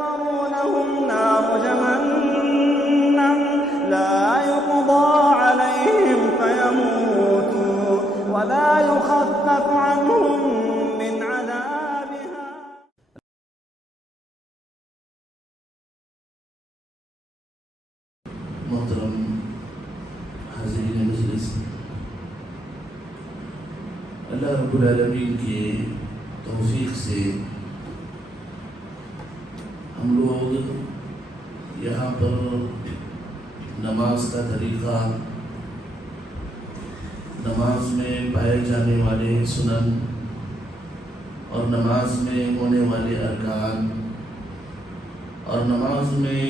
كفروا لهم نار جهنم لا يقضى عليهم فيموتوا ولا يخفف عنهم من عذابها. محترم حاضرین مجلس، اللہ رب العالمین کے توفیق سے ہم لوگ یہاں پر نماز کا طریقہ، نماز میں پائے جانے والے سنن اور نماز میں ہونے والے ارکان اور نماز میں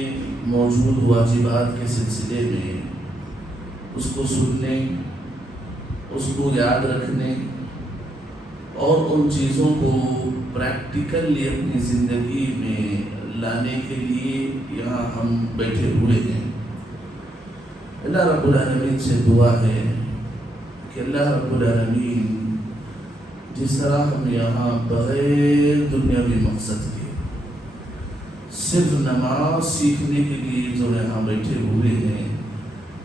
موجود واجبات کے سلسلے میں اس کو سننے، اس کو یاد رکھنے اور ان چیزوں کو پریکٹیکلی اپنی زندگی میں لانے کے لیے یہاں ہم بیٹھے ہوئے ہیں۔ اللہ رب العالمین سے دعا ہے کہ اللہ رب العالمین جس طرح ہم یہاں بغیر دنیاوی مقصد کے صرف نماز سیکھنے کے لیے جو یہاں بیٹھے ہوئے ہیں،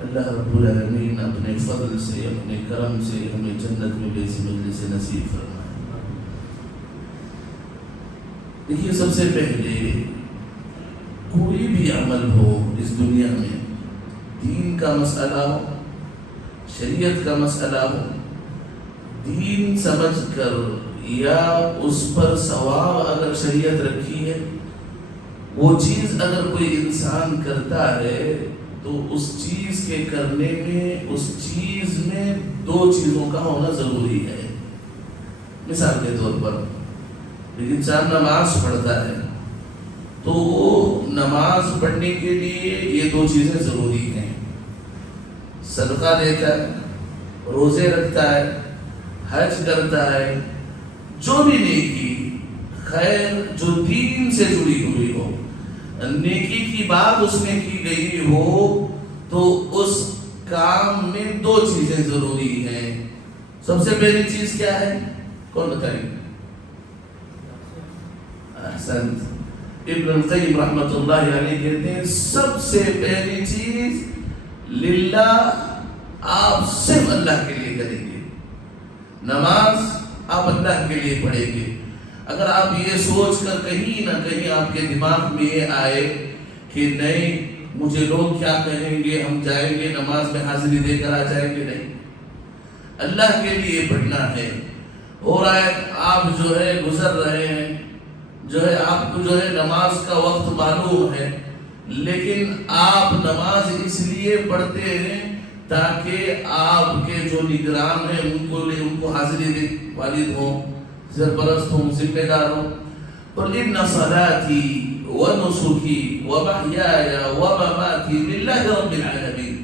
اللہ رب العالمین اپنے فضل سے، اپنے کرم سے ہمیں جنت میں بیسی مجلس نصیب فرمائے۔ دیکھیے، سب سے پہلے کوئی بھی عمل ہو اس دنیا میں، دین کا مسئلہ ہو، شریعت کا مسئلہ ہو، دین سمجھ کر یا اس پر ثواب اگر شریعت رکھی ہے، وہ چیز اگر کوئی انسان کرتا ہے تو اس چیز کے کرنے میں، اس چیز میں دو چیزوں کا ہونا ضروری ہے۔ مثال کے طور پر ایک انسان نماز پڑھتا ہے تو وہ نماز پڑھنے کے لیے یہ دو چیزیں ضروری ہیں، صدقہ دیتا ہے، روزے رکھتا ہے، حج کرتا ہے، جو بھی نیکی خیر جو دین سے جڑی ہوئی ہو، نیکی کی بات اس میں کی گئی ہو، تو اس کام میں دو چیزیں ضروری ہیں۔ سب سے پہلی چیز کیا ہے؟ کون بتائیں؟ احسنت، ابن القیم رحمۃ اللہ علیہ کہتے ہیں سب سے پہلی چیز للہ، آپ صرف اللہ کے لیے کریں گے، نماز آپ اللہ کے لیے پڑھیں گے۔ اگر آپ یہ سوچ کر کہیں نہ کہیں آپ کے دماغ میں یہ آئے کہ نہیں مجھے لوگ کیا کہیں گے، ہم جائیں گے نماز میں حاضری دے کر آ جائیں گے، نہیں، اللہ کے لیے پڑھنا ہے۔ ہو رہا ہے آپ جو ہے گزر رہے ہیں، جو ہے آپ کو جو ہے نماز کا وقت معلوم ہے، لیکن آپ نماز اس لیے پڑھتے ہیں تاکہ آپ کے جو نگران ہیں ان کو حاضری دے، والد ہوں، سرپرست ہوں، ذمہ دار ہوں۔ قل ان صلاتي ونسكي ومحياي ومماتي لله رب العالمین،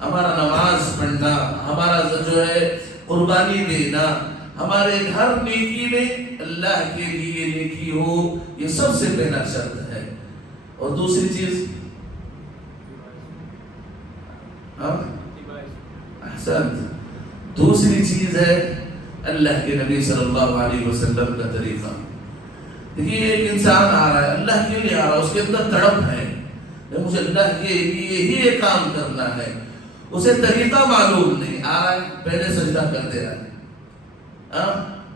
ہمارا نماز پڑھنا، ہمارا جو ہے قربانی دینا، ہمارے ہر نیکی میں اللہ کے لیے نیکی ہو، یہ سب سے پہلا شرط ہے۔ اور دوسری چیز احسنت، دوسری چیز ہے اللہ کے نبی صلی اللہ علیہ وسلم کا طریقہ۔ دیکھیے، ایک انسان آ رہا ہے، اللہ کے لیے آ رہا ہے، اس کے اندر تڑپ ہے کہ مجھے اللہ کے لیے ہی یہ کام کرنا ہے، اسے طریقہ معلوم نہیں، آ رہا ہے پہلے سجدہ کر دے رہا ہے،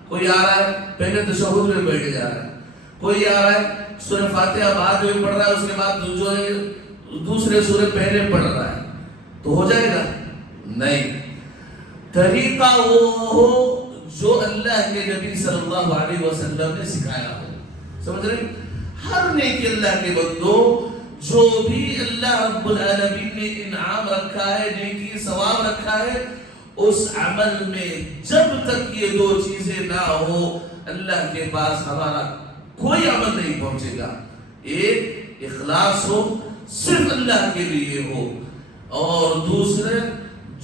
کوئی آ رہا ہے پہلے تشہد میں بیٹھ جا رہا ہے، کوئی آ رہا ہے سورہ فاتحہ بعد میں پڑھ رہا ہے، اس کے بعد جو ہے دوسرے سورے پہلے پڑھ رہا ہے، تو ہو جائے گا؟ نہیں۔ طریقہ وہ ہو جو اللہ کے نبی صلی اللہ علیہ وسلم نے سکھایا ہو، سمجھ رہے؟ ہر نیکی اللہ کے بندو، جو بھی اللہ رب العالمین نے انعام رکھا ہے، نیکی ثواب رکھا ہے، اس عمل میں جب تک یہ دو چیزیں نہ ہو، اللہ کے پاس ہمارا کوئی عمل نہیں پہنچے گا۔ ایک اخلاص ہو، صرف اللہ کے لیے ہو، اور دوسرے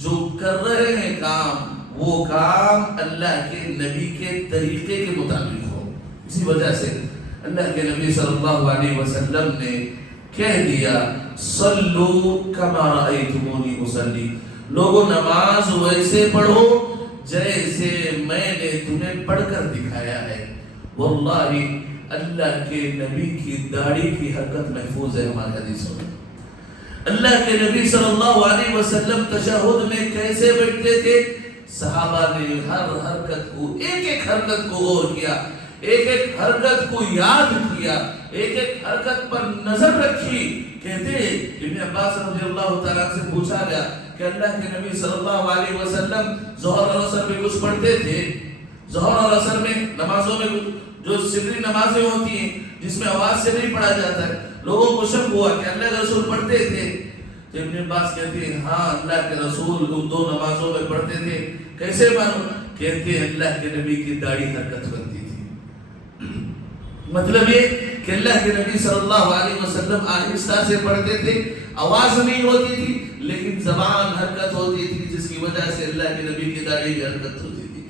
جو کر رہے ہیں کام، وہ کام اللہ کے نبی کے طریقے کے مطابق ہو۔ اسی وجہ سے اللہ کے نبی صلی اللہ علیہ وسلم نے کہہ دیا صلو کما رأیتمونی اصلی، لوگوں نماز ویسے پڑھو جیسے میں نے تمہیں پڑھ کر دکھایا ہے۔ واللہ اللہ کے نبی کی داڑھی کی حرکت محفوظ ہے ہمارے حدیثوں میں. اللہ کے نبی صلی اللہ علیہ وسلم تشہد میں کیسے بیٹھتے تھے؟ صحابہ نے ہر حرکت کو، ایک ایک حرکت کو غور کیا، ایک ایک حرکت کو یاد کیا، ایک ایک حرکت پر نظر رکھی. کہتے ابن عباس رضی اللہ تعالیٰ سے پوچھا گیا کہ اللہ کے نبی صلی اللہ علیہ وسلم ظہر اور عصر میں کچھ پڑھتے تھے؟ ظہر اور عصر میں نمازوں میں جو سری نمازیں ہوتی ہیں جس میں آواز سے نہیں پڑھا جاتا ہے، لوگوں کو شک ہوا کہ اللہ کے رسول پڑھتے تھے. تو ابن عباس کہتے ہیں ہاں اللہ کے رسول ان دو نمازوں میں پڑھتے تھے. کیسے معلوم؟ کہتے ہیں اللہ کے نبی کی داڑھی حرکت کرتی تھی. مطلب یہ کہ اللہ کے نبی صلی اللہ علیہ وسلم آہستہ سے پڑھتے تھے، آواز نہیں ہوتی تھی لیکن زبان حرکت ہوتی تھی، جس کی وجہ سے اللہ کے نبی کی داڑھی کی حرکت ہوتی تھی.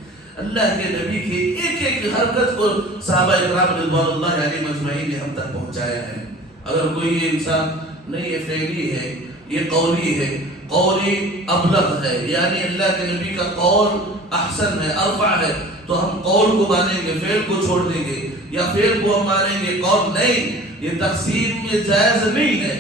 اللہ کے نبی کی ایک ایک حرکت کو صحابہ اکرام رضوان اللہ علیہ مجمعین نے ہم تک پہنچایا ہے. اگر کوئی یہ انسان نہیں، یہ فعلی ہے، یہ قولی ہے، قولی ابلغ ہے، یعنی اللہ کے نبی کا قول احسن ہے، ارفع ہے، تو ہم قول کو مانیں گے، فعل کو چھوڑ دیں گے، یا فعل کو ہم مانیں گے، قول نہیں. یہ تقسیم میں جائز نہیں ہے.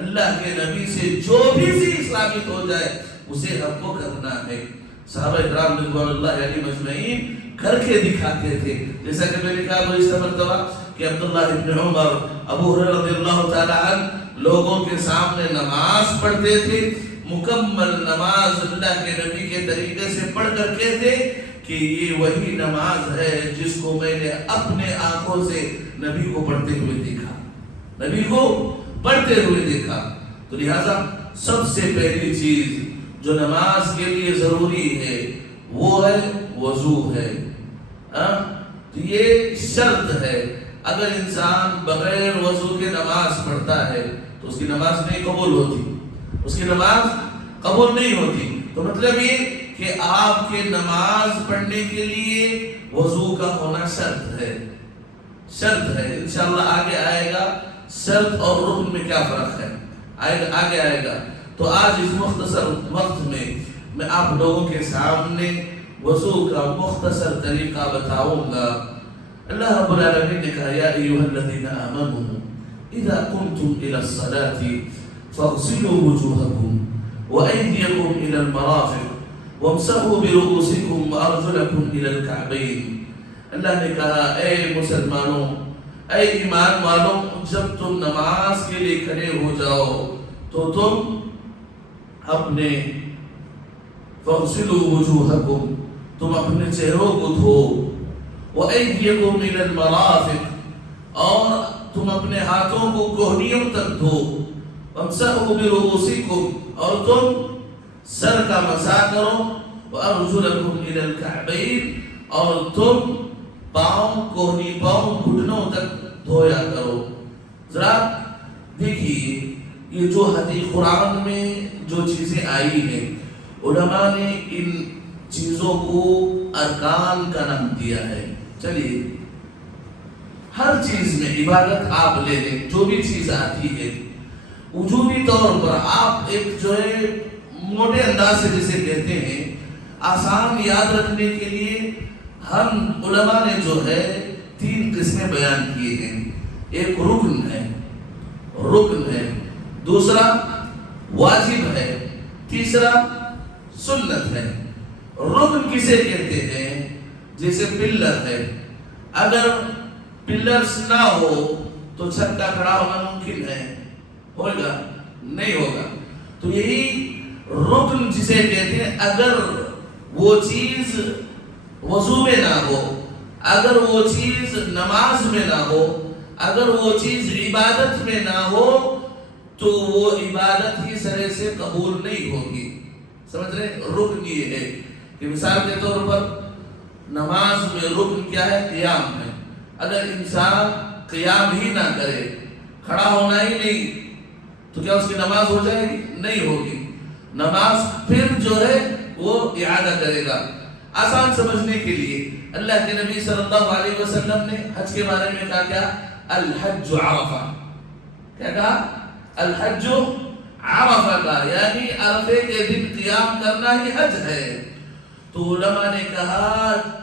اللہ کے نبی سے جو بھی چیز ثابت ہو جائے اسے ہم کو کرنا ہے. صحابہ اکرام رضوان اللہ علیہ مجمعین کر کے دکھاتے تھے. جیسا کہ میں نے کہا وہ اس مرتبہ کہ عبداللہ ابن عمر، ابو ہریرہ رضی اللہ تعالی عنہ لوگوں کے سامنے نماز پڑھتے تھے. مکمل نماز اللہ کے نبی کے طریقے سے پڑھ کر کہتے کہ یہ وہی نماز ہے جس کو میں نے اپنے آنکھوں سے نبی کو پڑھتے ہوئے دیکھا، نبی کو پڑھتے ہوئے دیکھا. تو لہذا سب سے پہلی چیز جو نماز کے لیے ضروری ہے وہ ہے وضو ہے. تو یہ شرط ہے. اگر انسان بغیر وضو کے نماز پڑھتا ہے تو اس کی نماز نہیں قبول ہوتی، اس کی نماز قبول نہیں ہوتی. تو مطلب یہ کہ آپ کے نماز پڑھنے کے لیے وضو کا ہونا شرط ہے، شرط ہے. انشاءاللہ آگے آئے گا شرط اور رکن میں کیا فرق ہے، آگے آئے گا. تو آج اس مختصر وقت میں آپ لوگوں کے سامنے وضو کا مختصر طریقہ بتاؤں گا. اللہ رب العالمین نے کہا یا ایھا الذین آمنوا اذا قمتم الى الصلاة فاغسلوا وجوهکم وأيديكم إلى المرافق وامسحوا برؤوسكم وأرجلكم إلى الكعبين. اللہ نے کہا اے مسلمانوں، اے ایمان والوں، جب تم نماز کے لیے کھڑے ہو جاؤ تو تم اپنے فاغسلوا وجوهکم، تم اپنے چہروں کو دھو، وأيديكم إلى المرافق، اور تم اپنے ہاتھوں کو کوہنیوں تک دھو، وامسحوا برؤوسکم، اور تم سر کا مسح کرو، وارجلکم الی الکعبین، اور تم پاؤں کوہنی پاؤں گھٹنوں تک دھویا کرو. ذرا دیکھیے یہ جو حدیث قرآن میں جو چیزیں آئی ہیں، علماء نے ان چیزوں کو ارکان کا نام دیا ہے. چلیے ہر چیز میں عبادت آپ لے لیں، جو بھی چیز آتی ہے وجوبی طور پر آپ ایک جو ہے موٹے انداز سے جسے کہتے ہیں آسان یاد رکھنے کے لیے ہم علماء نے جو ہے 3 قسمیں بیان کیے ہیں. ایک رکن ہے، دوسرا واجب ہے، تیسرا سنت ہے. رکن کسے کہتے ہیں؟ جیسے پلر ہے، اگر پلرز نہ ہو تو چھت کا کھڑا ہونا ممکن ہے، ہوگا نہیں ہوگا. تو یہی رکن جسے کہتے ہیں. اگر وہ چیز وضو میں نہ ہو، اگر وہ چیز نماز میں نہ ہو، اگر وہ چیز عبادت میں نہ ہو تو وہ عبادت ہی سرے سے قبول نہیں ہوگی. سمجھ رہے؟ رکن یہ ہے کہ مثال کے طور پر نماز میں رکن کیا ہے؟ قیام ہے. اگر انسان قیام ہی نہ کرے، کھڑا ہونا ہی نہیں، تو کیا اس کی نماز ہو جائے گی؟ نہیں ہوگی. نماز پھر جو ہے وہ اعادہ کرے گا. آسان سمجھنے کے لیے اللہ کے نبی صلی اللہ علیہ وسلم نے حج کے بارے میں کہا کیا؟ الحج عرفہ. کیا کہا؟ الحج عرفہ کا، یعنی عرفے کے دن قیام کرنا ہی حج ہے. تو علماء نے کہا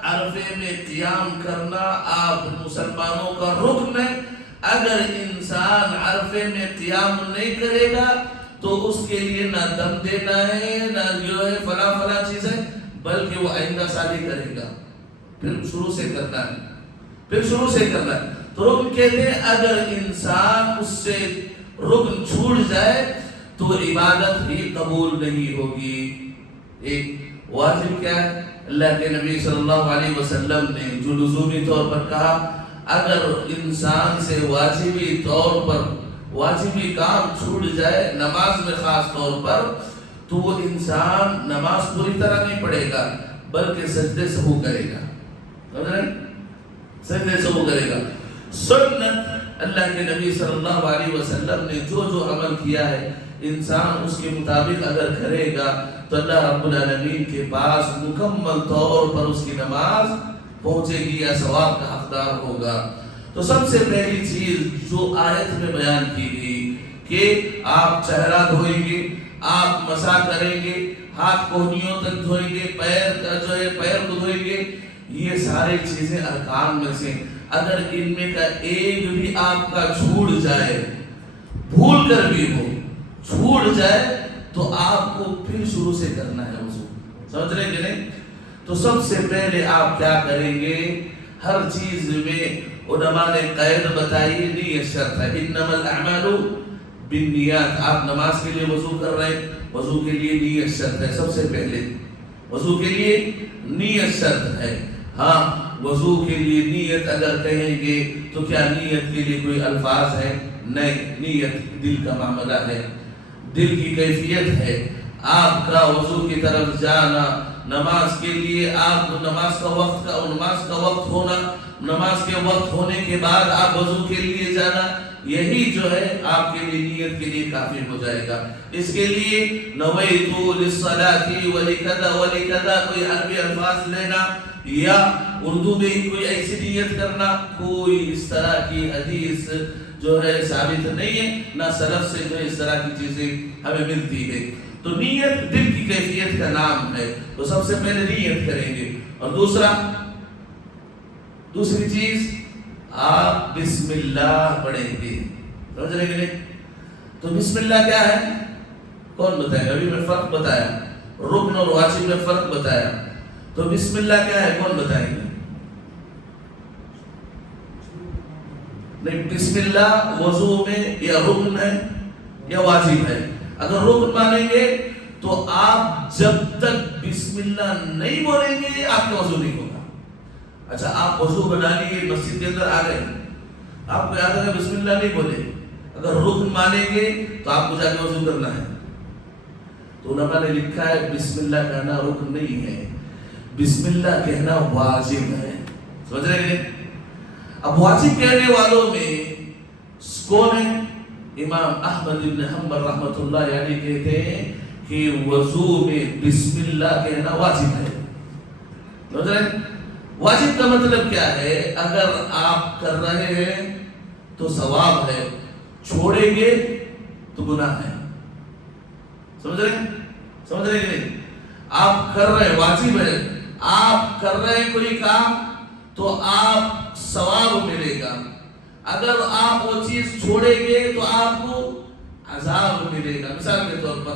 عرفے میں قیام کرنا آپ مسلمانوں کا رکن ہے. اگر انسان عرفے میں قیام نہیں کرے گا تو اس کے لیے نہ دم دینا ہے نہ جو ہے فلاں چیزیں، بلکہ وہ آئندہ سالی کرے گا. پھر شروع سے کرنا ہے. تو رکن کہتے ہیں اگر انسان اس سے رکن چھوٹ جائے تو عبادت ہی قبول نہیں ہوگی. ایک واجب کیا ہے؟ اللہ کے نبی صلی اللہ علیہ وسلم نے جو لزومی طور پر کہا، اگر انسان سے واجبی طور پر واجبی کام چھوٹ جائے نماز میں خاص طور پر، تو وہ انسان نماز پوری طرح نہیں پڑھے گا بلکہ سجدے سہو کرے گا. سجدے سہو کرے گا. سنت اللہ کے نبی صلی اللہ علیہ وسلم نے جو عمل کیا ہے انسان اس کے مطابق اگر کرے گا تو اللہ رب العالمین کے پاس مکمل طور پر اس کی نماز پہنچے گی یا ثواب کا حقدار ہوگا. تو سب سے پہلی چیز جو آیت میں بیان کی گئی کہ آپ چہرہ دھوئیں گے، آپ مسح کریں گے، ہاتھ کوہنیوں تک دھوئیں گے، پیر کو دھوئیں گے، یہ ساری چیزیں ارکان میں سے اگر ان میں کا ایک بھی آپ کا چھوٹ جائے، بھول کر بھی ہو چھوٹ جائے، تو آپ کو پھر شروع سے کرنا ہے وضو. سمجھ رہے کہ نہیں؟ تو سب سے پہلے آپ کیا کریں گے؟ ہر چیز میں علماء نے قید بتائی، نیت شرط ہے. انما الاعمال بالنیات. آپ نماز کے لیے وضو کر رہے ہیں، وضو کے لیے نیت شرط ہے. سب سے پہلے وضو کے لیے نیت شرط ہے. ہاں، وضو کے لیے نیت اگر کہیں گے تو کیا نیت کے لیے کوئی الفاظ ہے؟ نہیں، نیت دل کا معاملہ ہے، دل کی کیفیت ہے. آپ کا وضو کی طرف جانا، نماز کے لیے آپ نماز کا وقت ہونا، نماز کے وقت ہونے کے بعد آپ وضو کے لیے جانا، یہی جو ہے آپ کے لیے نیت کے لیے کافی ہو جائے گا. اس کے لیے نویت للصلاۃ ولکذا ولکذا کوئی عربی الفاظ لینا یا اردو میں ہی کوئی ایسی نیت کرنا، کوئی اس طرح کی حدیث جو ہے ثابت نہیں ہے، نہ سلف سے جو اس طرح کی چیزیں ہمیں ملتی ہے. تو نیت دل کی کیفیت کا نام ہے. تو سب سے پہلے نیت کریں گے. اور دوسری چیز آپ بسم اللہ پڑھیں گے. سمجھ رہے کہ نہیں؟ تو بسم اللہ کیا ہے؟ کون بتائے؟ ابھی میں فرق بتایا، رکن اور واجب میں فرق بتایا. تو بسم اللہ کیا ہے؟ کون بتائیں گے؟ نہیں، بسم اللہ وضو میں یا رکن ہے یا واجب ہے. اگر رکن مانیں گے تو آپ جب تک بسم اللہ نہیں بولیں گے آپ کا وضو نہیں ہوگا. اچھا، آپ وضو بنا لیے، مسجد کے اندر آ گئے، آپ کو یاد ہے بسم اللہ نہیں بولے، اگر رکن مانیں گے تو آپ کو جا کے وضو کرنا ہے. تو علماء نے لکھا ہے بسم اللہ کہنا رکن نہیں ہے، بسم اللہ کہنا واجب ہے. سمجھ رہے ہیں؟ اب واجب کہنے والوں میں کون ہے؟ امام احمد بن حنبل رحمۃ اللہ علیہ کہتے ہیں کہ وضو میں بسم اللہ کہنا واجب ہے. سمجھ رہے ہیں؟ واجب کا مطلب کیا ہے؟ اگر آپ کر رہے ہیں تو ثواب ہے، چھوڑیں گے تو گناہ ہے. سمجھ رہے کہ نہیں؟ آپ کر رہے ہیں، واجب ہے، آپ کر رہے ہیں کوئی کام تو آپ ثواب ملے گا. اگر آپ وہ چیز چھوڑیں گے تو آپ کو عذاب ملے گا. مثال کے طور پر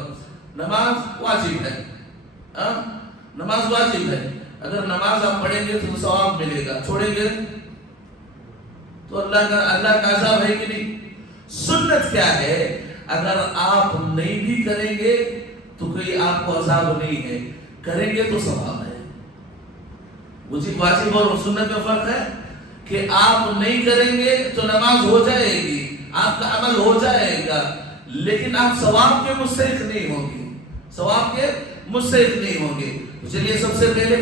نماز واجب ہے، نماز واجب ہے، اگر نماز آپ پڑھیں گے تو ثواب ملے گا، چھوڑیں گے تو اللہ کا عذاب ہے کہ نہیں. سنت کیا ہے؟ اگر آپ نہیں بھی کریں گے تو کوئی آپ کو عذاب نہیں ہے، کریں گے تو ثواب ہے. واجب اور سنت میں فرق ہے کہ آپ نہیں کریں گے تو نماز ہو جائے گی، آپ کا عمل ہو جائے گا، لیکن آپ ثواب کے مستحق نہیں ہوں گے، ثواب کے مستحق نہیں ہوں گے. تو چلیے سب سے پہلے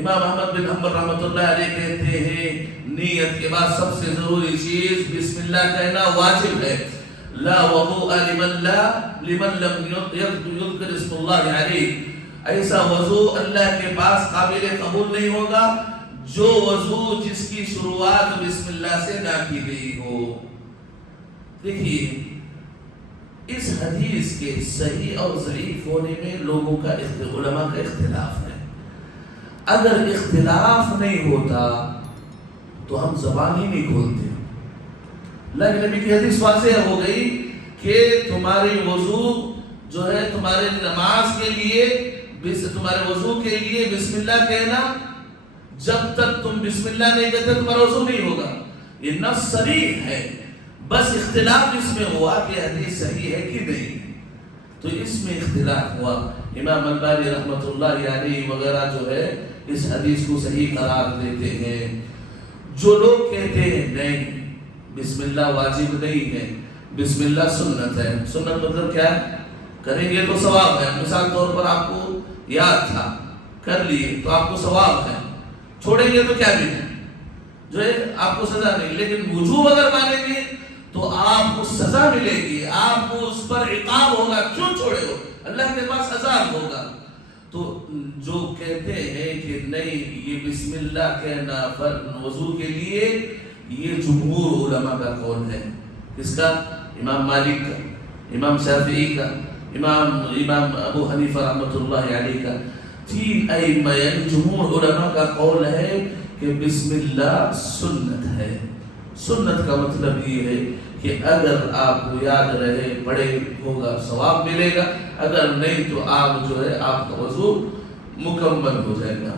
امام احمد بن حنبل رحمۃ اللہ علیہ کہتے ہیں نیت کے بعد سب سے ضروری چیز بسم اللہ کہنا واجب ہے. لا وضوء لمن لم يذكر اسم اللہ علیہ. ایسا وضو اللہ کے پاس قابل قبول نہیں ہوگا جو وضو جس کی شروعات بسم اللہ سے نہ کی گئی ہو. دیکھیے اس حدیث کے صحیح اور ضعیف ہونے میں لوگوں کا علماء کا اختلاف ہے. اگر اختلاف نہیں ہوتا تو ہم زبان ہی نہیں کھولتے. اللہ کے نبی کی حدیث واضح ہو گئی کہ تمہاری وضو جو ہے تمہارے نماز کے لیے تمہارے وضو کے لیے بسم اللہ کہنا، جب تک تم بسم اللہ نہیں کہتے تمہارا وضو نہیں ہوگا. یہ نص صریح ہے، بس اختلاف اس میں ہوا کہ حدیث صحیح ہے کہ نہیں، تو اس میں اختلاف ہوا. امام البانی رحمۃ اللہ علیہ وغیرہ جو ہے اس حدیث کو صحیح قرار دیتے ہیں. جو لوگ کہتے ہیں نہیں بسم اللہ واجب نہیں ہے، بسم اللہ سنت ہے. سنت مطلب کیا ہے؟ کریں گے تو ثواب ہے. مثال طور پر آپ کو یاد تھا، کر لیے تو آپ کو ثواب ہے، چھوڑیں گے تو کیا بھی ہے جو ہے آپ کو سزا نہیں. لیکن وجوب اگر مانیں گے تو آپ کو سزا ملے گی، آپ کو اس پر عقاب ہوگا. کیوں چھوڑے ہو؟ اللہ کے پاس عذاب ہوگا. تو جو کہتے ہیں کہ نہیں یہ بسم اللہ کہنا وضو کے لیے، یہ جمہور علماء کا قول ہے. اس کا امام مالک کا، امام شافعی کا، امام ابو حنیفہ رحمۃ اللہ علیہ کا، تین ائمہ یعنی جمہور علماء کا قول ہے کہ بسم اللہ سنت ہے. سنت کا مطلب یہ ہے کہ اگر آپ کو یاد رہے پڑھے ہوگا ثواب ملے گا، اگر نہیں تو آپ جو ہے آپ کا وضو مکمل ہو جائے گا.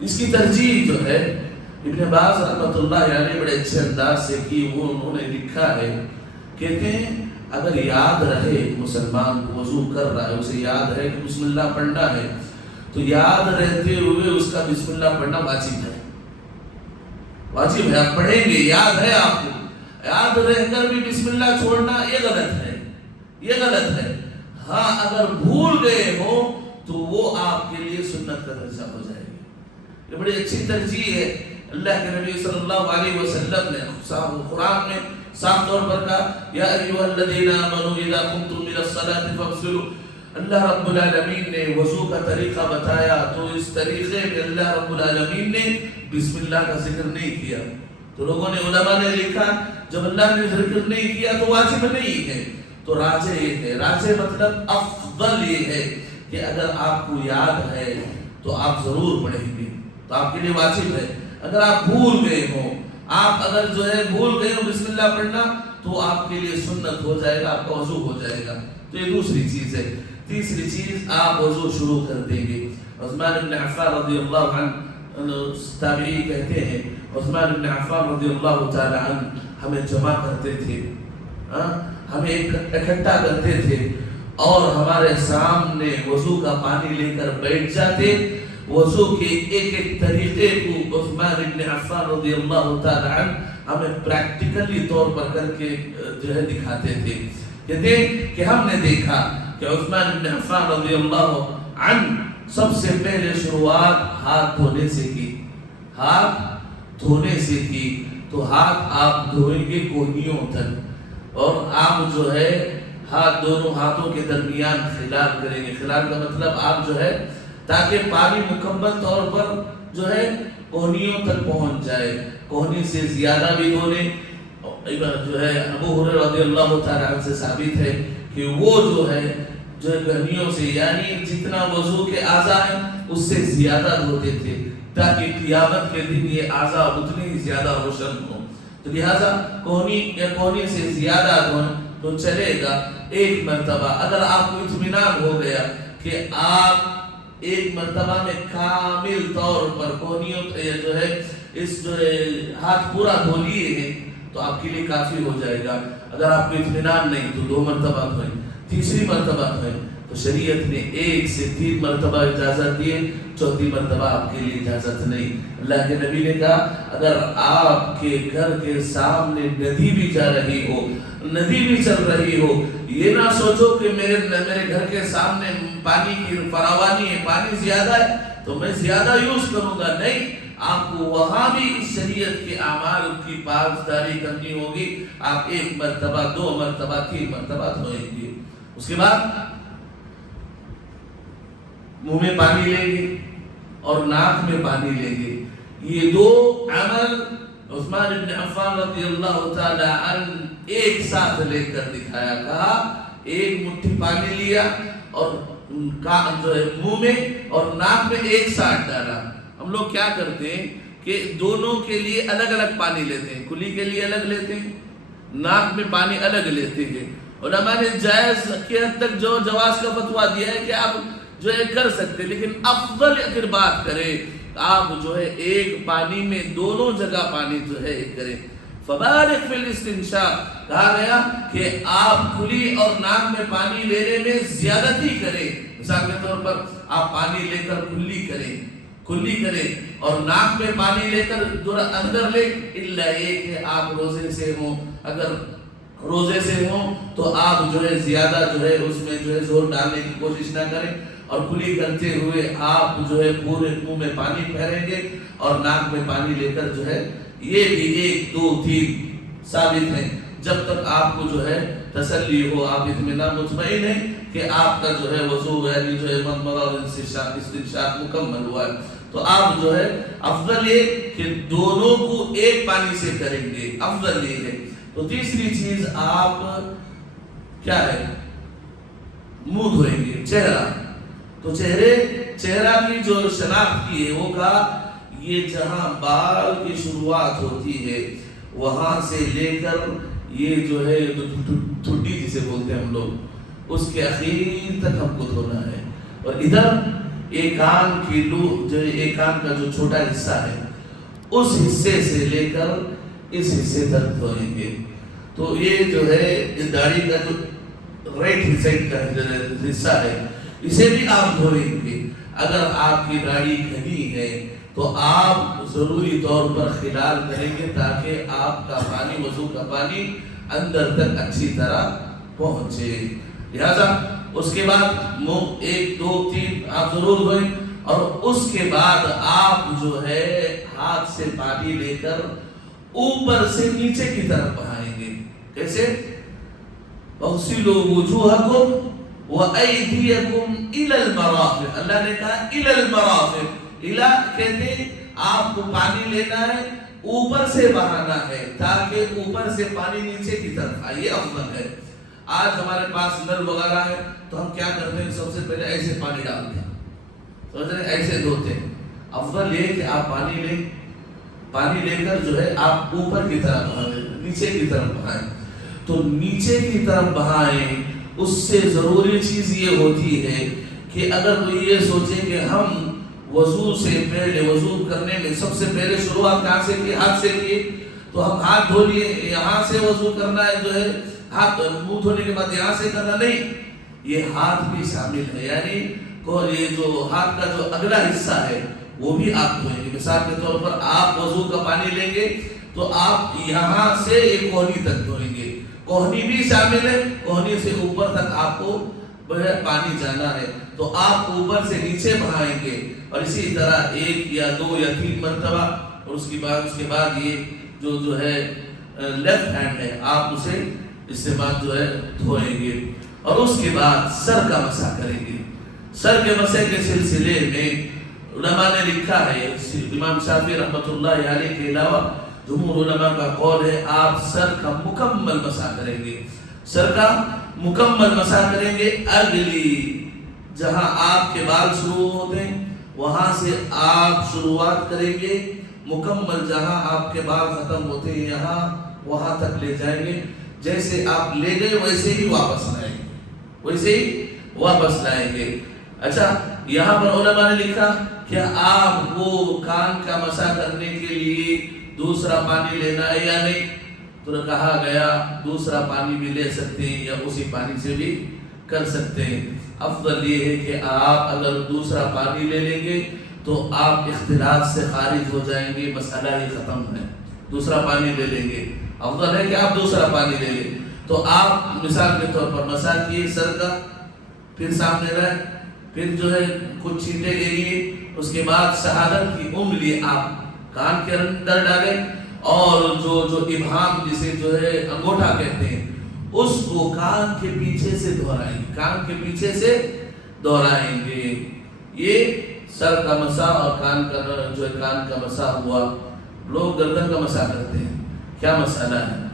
اس کی ترجیح جو ہے ابن باز رحمۃ اللہ علیہ بڑے اچھے انداز سے کی. وہ انہوں نے لکھا ہے، کہتے ہیں اگر یاد رہے مسلمان وضو کر رہا ہے، اسے یاد ہے کہ بسم اللہ پڑھنا ہے، تو یاد رہتے ہوئے اس کا بسم اللہ پڑھنا واجب ہے. واجب ہے، آپ پڑھیں گے، یاد ہے آپ کو، یاد رہ کر بھی بسم اللہ چھوڑنا یہ غلط ہے، یہ غلط ہے. ہاں اگر بھول گئے ہو تو وہ آپ کے لیے سنت کا درجہ ہو جائے گا. یہ بڑی اچھی ترجیح ہے. اللہ کے نبی صلی اللہ علیہ وسلم نے قرآن میں صاف طور پر کہا یا ایھا الذین آمنوا اذا قمتم الى الصلاۃ فاغسلوا. اللہ رب العالمین نے وضو کا طریقہ بتایا تو اس طریقے میں اللہ رب العالمین نے بسم اللہ کا ذکر نہیں کیا. تو لوگوں نے علماء نے لکھا جب اللہ نے ذکر نہیں کیا تو واجب نہیں ہے. تو راجح یہ ہے، راجح مطلب افضل یہ ہے کہ اگر آپ کو یاد ہے تو آپ ضرور پڑھیں گے تو آپ کے لیے واجب ہے. اگر آپ بھول گئے ہو، آپ اگر جو ہے بھول گئے ہو بسم اللہ پڑھنا تو آپ کے لیے سنت ہو جائے گا، آپ کا وضو ہو جائے گا. تو یہ دوسری چیز ہے. تیسری چیز آپ وضو شروع کر دیں گے. عثمان بن عفان رضی اللہ عنہ تابعی کہتے ہیں عثمان بن عفان رضی اللہ تعالی عنہ ہمیں جمع کرتے تھے، ہمیں اکٹھا کرتے تھے اور ہمارے سامنے وضو کا پانی لے کر بیٹھ جاتے. وضو کے ایک ایک طریقے کو عثمان بن عفان رضی اللہ تعالی عنہ ہمیں پریکٹیکلی طور پر کر کے جو ہے دکھاتے تھے. کہتے کہ ہم نے دیکھا کہ عثمان بن عفان رضی اللہ عنہ سب سے پہلے شروعات ہاتھ دھونے سے کی، ہاتھ دھونے سے کی. تو ہاتھ آپ دھوئیں گے کوہنیوں تک اور آپ جو ہے ہاتھ دونوں ہاتھوں کے درمیان خلال کریں گے. خلال کا مطلب آپ جو ہے تاکہ پانی مکمل طور پر جو ہے کوہنیوں تک پہنچ جائے. کوہنی سے زیادہ بھی دھونے جو ہے ابو ہریرہ رضی اللہ تعالی عنہ سے ثابت ہے کہ وہ جو ہے کوہنیوں سے یعنی جتنا وضو کے اعضاء ہیں اس سے زیادہ دھوتے تھے تاکہ قیامت کے دن یہ اعضاء اتنے ہی زیادہ روشن ہوں. تو لہٰذا کوہنی سے زیادہ دھونا تو چلے گا. ایک مرتبہ اگر آپ کو اطمینان ہو گیا کہ آپ ایک مرتبہ میں کامل طور پر کوہنیوں جو ہے اس جو ہے ہاتھ پورا دھو لیے ہیں تو آپ کے لیے کافی ہو جائے گا. اگر آپ کو اطمینان نہیں تو 2 مرتبہ دھوئیں، تیسری مرتبہ دھوئیں. تو شریعت نے 1 سے 3 مرتبہ اجازت دی، 4تھی مرتبہ آپ کے لیے اجازت نہیں. اللہ کے نبی نے کہا اگر آپ کے گھر کے سامنے ندی بھی جا رہی ہو، ندی بھی چل رہی ہو، یہ نہ سوچو کہ میرے گھر کے سامنے پانی کی فراوانی ہے، پانی زیادہ ہے تو میں زیادہ یوز کروں گا. نہیں، آپ کو وہاں بھی اس شریعت کے اعمال کی پاسداری کرنی ہوگی. آپ 1 مرتبہ 2 مرتبہ 3 مرتبہ دھوئیں گے. اس کے بعد منہ میں پانی لیں گے اور ناک میں پانی لیں گے. یہ 2 عمل عثمان بن عفان رضی اللہ تعالی عنہ ایک ساتھ لے کر دکھایا. کہا 1 مٹھی پانی لیا اور جو ہے منہ میں اور ناک میں ایک ساتھ ڈالا. ہم لوگ کیا کرتے ہیں کہ دونوں کے لیے الگ الگ پانی لیتے ہیں، کلی کے لیے الگ لیتے ہیں، ناک میں پانی الگ لیتے ہیں. علماء نے جائز کی حد تک جو جواز کا فتویٰ دیا ہے کہ آپ جو ہے کر سکتے، لیکن افضل اگر بات کریں آپ جو ہے ایک پانی میں دونوں جگہ پانی جو ہے کریں. فبالغ فی الاستنشاق کہا گیا کہ آپ کلی اور ناک میں پانی لینے میں زیادتی کریں. مثال کے طور پر آپ پانی لے کر کلی کریں اور ناک میں پانی لے کر اندر لے، الا یہ کہ آپ روزے سے ہوں. اگر روزے سے ہوں تو آپ جو ہے زیادہ جو ہے اس میں جو ہے زور ڈالنے کی کوشش نہ کریں، اور کلی کرتے ہوئے آپ جو ہے پورے منہ میں پانی پھیریں گے اور ناک میں پانی لے کر جو ہے، یہ بھی 1 2 3 ثابت ہے. جب تک آپ کو جو ہے تسلی ہو، آپ اطمینان مطمئن ہیں کہ آپ کا جو ہے وضو یعنی جو ہے مضمضہ اور استنشاق مکمل ہوا ہے، تو آپ جو ہے افضل یہ کہ دونوں کو ایک پانی سے کریں گے، افضل یہ ہے. تو تیسری چیز آپ کیا ہے، منہ دھوئیں گے، چہرہ. تو چہرہ کی جو شناخت کی ہے وہ کہا یہ جہاں بال کی شروعات ہوتی ہے وہاں سے لے کر یہ جو ہے ٹھڈی جسے بولتے ہیں ہم لوگ، اس کے اخیر تک ہم کو دھونا ہے. اور ادھر ایک کان کی جو ایک کان کا جو چھوٹا حصہ ہے اس حصے سے لے کر اس حصے تک دھوئیں گے. تو یہ جو ہے داڑھی کا جو رائٹ سائڈ کا حصہ ہے اسے بھی آپ دھوئیں گے. اگر آپ کی داڑھی گھنی ہے تو آپ ضروری طور پر خلال کریں گے تاکہ آپ کا پانی، وضو کا پانی اندر تک اچھی طرح پہنچے. لہذا اس کے بعد منہ 1 2 3 آپ ضرور دھوئیں، اور اس کے بعد آپ جو ہے ہاتھ سے پانی لے کر اوپر سے نیچے کی طرف بہائیں گے. کیسے؟ اغسلوا وجوہکم وَأَيْدِيَكُمْ إِلَى الْمَرَافِقِ. اللہ نے کہا إِلَى الْمَرَافِقِ. إِلَى کہتے ہیں آپ کو پانی لینا ہے، اوپر سے بہانا ہے تاکہ اوپر سے پانی نیچے کی طرف آئے. یہ افضل ہے. آج ہمارے پاس نل وغیرہ ہے تو ہم کیا کرتے ہیں، سب سے پہلے ایسے پانی ڈالتے ہیں، سمجھ رہے ہیں، ایسے دھوتے ہیں. افضل یہ کہ آپ پانی لے کر جو ہے آپ اوپر کی طرف بہائیں، نیچے کی طرف بہائیں. تو نیچے کی طرف بہائیں. اس سے ضروری چیز یہ ہوتی ہے کہ اگر کوئی یہ سوچے کہ ہم وضو سے پہلے، وضو کرنے میں سب سے پہلے شروعات کہاں سے کی، ہاتھ سے کی، تو ہم ہاتھ دھو لیے، یہاں سے وضو کرنا ہے، جو ہے ہاتھ منہ دھونے کے بعد یہاں سے کرنا نہیں، یہ ہاتھ بھی شامل ہے. یعنی یہ جو ہاتھ کا جو اگلا حصہ ہے وہ بھی آپ دھوئیں گے. مثال کے طور پر آپ وضو کا پانی لیں گے تو آپ یہاں سے ایک کوہنی تک دھوئیں گے، کوہنی بھی شامل ہے، کوہنی سے اوپر تک آپ کو پانی جانا ہے، تو آپ اوپر سے نیچے بہائیں گے. اور اسی طرح 1 یا 2 یا 3 مرتبہ. اور اس کے بعد یہ جو ہے لیفٹ ہینڈ ہے آپ اسے اس سے بعد جو ہے دھوئیں گے. اور اس کے بعد سر کا مسح کریں گے. سر کے مسح کے سلسلے میں علماء نے لکھا ہے، امام شافعی رحمۃ اللہ علیہ کے علاوہ جمہور علماء کا قول ہے آپ سر کا مکمل مسح کریں گے. سر کا مکمل مسح کریں گے. اگلی جہاں آپ کے بال شروع ہوتے ہیں وہاں سے آپ شروعات کریں گے، مکمل جہاں آپ کے بال ختم ہوتے ہیں یہاں وہاں تک لے جائیں گے. جیسے آپ لے گئے ویسے ہی واپس لائیں گے. اچھا، یہاں پر علماء نے لکھا کہ آپ کو کان کا مسح کرنے کے لیے دوسرا پانی لینا ہے یا نہیں، تو کہا گیا دوسرا پانی بھی لے سکتے ہیں یا اسی پانی سے بھی کر سکتے ہیں. افضل یہ ہے کہ آپ اگر دوسرا پانی لے لیں گے تو آپ اختلاط سے خارج ہو جائیں گے، مسئلہ ہی ختم ہے. دوسرا پانی لے لیں گے، افضل ہے کہ آپ دوسرا پانی لے لیں. تو آپ مثال کے طور پر مسح کیے سر کا، پھر سامنے رہے، پھر جو ہے کچھ چھینٹے لے لیے، اس کے بعد شہادت کی انگلی آپ کان کے اندر ڈالیں، اور جو ابہام جسے جو ہے انگوٹھا کہتے ہیں اس کو کان کے پیچھے سے دہرائیں گے. یہ سر کا مسح اور کان کا مسح ہوا. لوگ گردن کا مسح کرتے ہیں، کیا مسئلہ ہے؟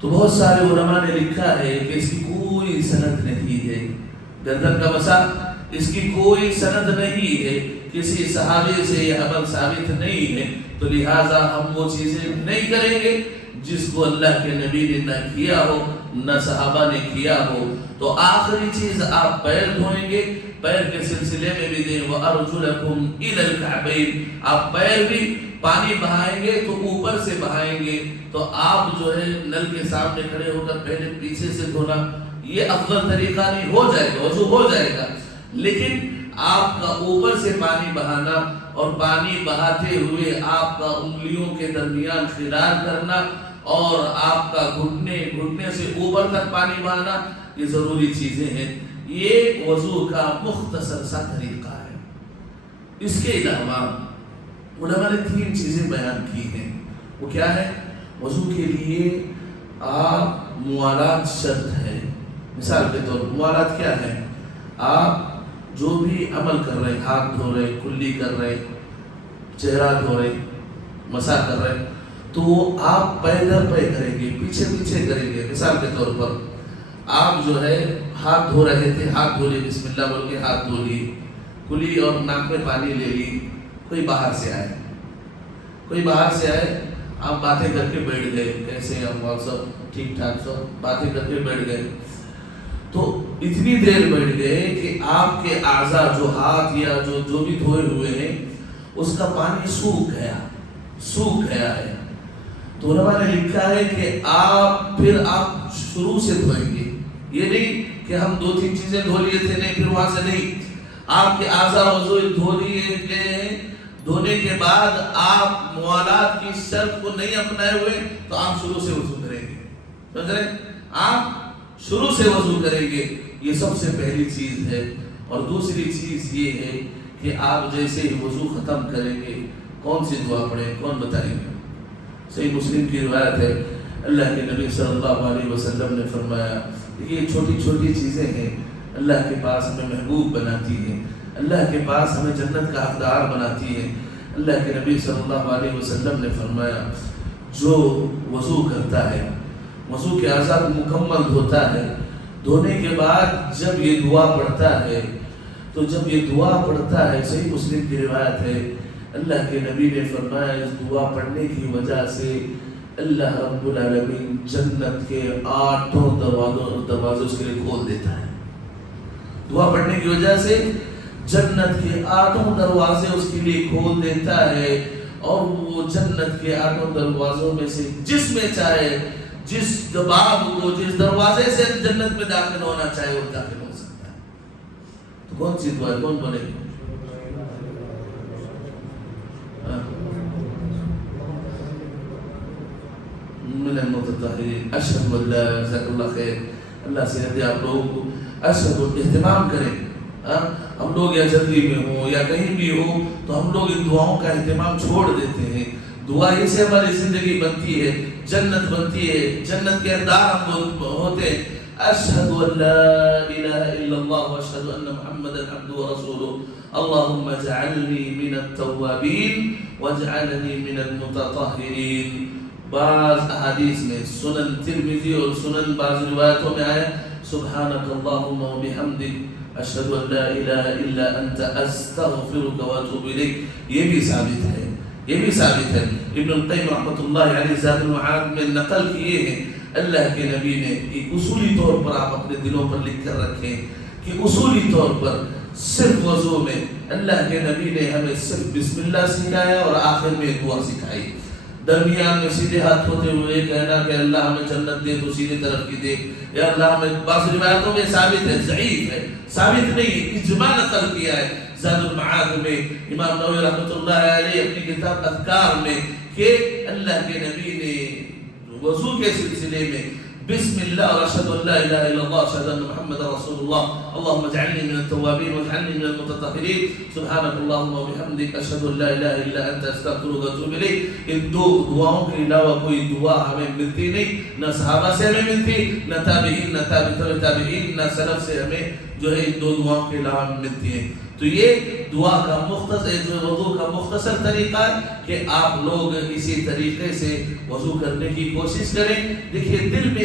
تو بہت سارے علماء نے لکھا ہے کہ اس کی کوئی سند نہیں ہے. گردن کا مسح اس کی کوئی سند نہیں ہے، کسی صحابی سے یہ عمل ثابت نہیں ہے، تو لہٰذا ہم وہ چیزیں نہیں کریں گے جس کو اللہ کے نبی نے نہ کیا ہو نہ صحابہ نے کیا ہو۔ تو آخری چیز آپ پیر دھوئیں گے، پیر کے سلسلے میں بھی دیں وَأَرْجُلَكُمْ إِلَى الْكَعْبَيْنِ، آپ پیر بھی پانی بہائیں گے تو اوپر سے بہائیں گے، تو آپ جو ہے نل کے سامنے کھڑے ہو کر پہلے پیچھے سے دھونا یہ افضل طریقہ نہیں، ہو جائے گا، وضو ہو جائے گا، لیکن آپ کا اوپر سے پانی بہانا اور پانی بہاتے ہوئے آپ کا انگلیوں کے درمیان خلال کرنا اور آپ کا گھٹنے سے اوپر تک پانی بہانا، یہ ضروری چیزیں ہیں۔ یہ وضو کا مختصر سا طریقہ ہے۔ اس کے علاوہ علماء نے 3 چیزیں بیان کی ہیں، وہ کیا ہے؟ وضو کے لیے آپ موالات شرط ہے۔ مثال کے طور پر موالات کیا ہے؟ آپ جو بھی عمل کر رہے، ہاتھ دھو رہے، کلی کر رہے، چہرہ دھو رہے، مسح کر رہے، تو وہ آپ پے در پے کریں گے، پیچھے پیچھے کریں گے۔ مثال کے طور پر آپ جو ہے ہاتھ دھو رہے تھے، ہاتھ دھو لیے، بسم اللہ بول کے ہاتھ دھو لیے، کلی اور ناک میں پانی لے لی، کوئی باہر سے آئے، آپ باتیں کر کے بیٹھ گئے، کیسے ہم سب ٹھیک ٹھاک سب باتیں کر کے بیٹھ گئے، تو اتنی دیر بیٹھ گئے کہ آپ کے اعضاء جو ہاتھ یا جو بھی دھوئے ہوئے ہیں اس کا پانی سوکھ گیا ہے، تو علماء نے لکھا ہے کہ پھر آپ شروع سے دھوئیں گے۔ یہ نہیں کہ ہم 2-3 چیزیں دھو لیے تھے، نہیں، پھر وہاں سے نہیں، آپ کے اعضاء وضو دھو لیے گئے، دھونے کے بعد آپ موالات کی شرط کو نہیں اپنائے ہوئے تو آپ شروع سے وضو کریں گے، سمجھ رہے ہیں؟ آپ شروع سے وضو کریں گے، یہ سب سے پہلی چیز ہے۔ اور دوسری چیز یہ ہے کہ آپ جیسے ہی وضو ختم کریں گے کون سی دعا پڑھیں، کون بتائیں گے؟ صحیح مسلم کی روایت ہے، اللہ کے نبی صلی اللہ علیہ وسلم نے فرمایا، یہ چھوٹی چھوٹی چیزیں ہیں، اللہ کے پاس ہمیں محبوب بناتی ہیں، اللہ کے پاس ہمیں جنت کا حقدار بناتی ہے۔ اللہ کے نبی صلی اللہ علیہ وسلم نے فرمایا، جو وضو کرتا ہے، وضو کے اعضاء کو مکمل دھوتا ہے، دھونے کے بعد جب یہ دعا پڑھتا ہے، تو جب یہ دعا پڑھتا ہے، صحیح مسلم کی روایت ہے، اللہ کے نبی نے فرمایا اس دعا پڑھنے کی وجہ سے اللہ رب العالمین جنت کے 8 دروازے اس کے لیے کھول دیتا ہے۔ دعا پڑھنے کی وجہ سے جنت کے 8 دروازے اس کے لیے کھول دیتا ہے، اور وہ جنت کے 8 دروازوں میں سے جس میں چاہے، جس باب کو، جس دروازے سے جنت میں داخل ہونا چاہے وہ داخل ہو سکتا ہے۔ تو کون سی دعا ہے، کون بولے گی؟ من المتطہرین، اشہد ان لا، جزاک اللہ خیر، اللہ سے ہدی آپ لوگوں کو اشہد، اہتمام کریں۔ ہم لوگ یا جلدی میں ہوں یا کہیں بھی ہوں تو ہم لوگ ان دعاؤں کا اہتمام چھوڑ دیتے ہیں۔ دعا ہی سے ہماری زندگی بنتی ہے، جنت بنتی ہے، جنت کے احترام ہم ہوتے ہیں۔ اشہد ان لا الہ الا اللہ واشہد ان محمد عبدہ ورسولہ اللہم اجعلنی من التوابین واجعلنی من المتطہرین۔ بعض احادیث میں سنن ترمذی اور سنن بعض روایتوں میں آیا سبحانک اللہم و بحمدک اشہد ان لا الہ الا انت استغفرک و اتوب الیک۔ یہ بھی ثابت ہے، یہ بھی ثابت ہے۔ ابن القیم رحمۃ اللہ علیہ زاد المعاد میں نقل کیے ہیں، اللہ کے نبی نے ایک اصولی طور پر آپ اپنے دلوں پر لکھ کر رکھیں کہ اصولی طور پر صرف وضو میں اللہ کے نبی نے ہمیں صرف بسم اللہ سکھایا اور آخر میں دعا سکھائی۔ درمیان میں سیدھے ہاتھ ہوتے ہوئے کہنا کہ اللہ ہمیں جنت دے تو سیدھے طرف کی دے، یا اللہ ہمیں، بعض روایتوں میں ثابت ہے، ضعیف ہے، ثابت نہیں، اجماع نقل کیا ہے زاد المعاد میں امام نووی رحمۃ اللہ علیہ اپنی کتاب اذکار میں کہ اللہ کے نبی نے وضو کے سلسلے میں بسم اللہ اور اشہد ان لا الہ الا اللہ اشہد ان محمد رسول اللہ اللہم اجعلنی من التوابین واجعلنی من المتطہرین سبحانک اللہم وبحمدک اشہد ان لا الہ الا انت استغفرک واتوب الیک۔ ان دو دعاؤں کے علاوہ کوئی دعا ہمیں ملتی نہیں، نہ صحابہ سے ہمیں ملتی، نہ تابعین، نہ تابع تابعین، نہ سلف سے ہمیں جو ہے ان دو دعاؤں کے علاوہ ملتی ہیں۔ تو یہ دعا کا مختصر، وضو کا مختصر طریقہ ہے کہ آپ لوگ اسی طریقے سے وضو کرنے کی کوشش کریں۔ دیکھیے دل میں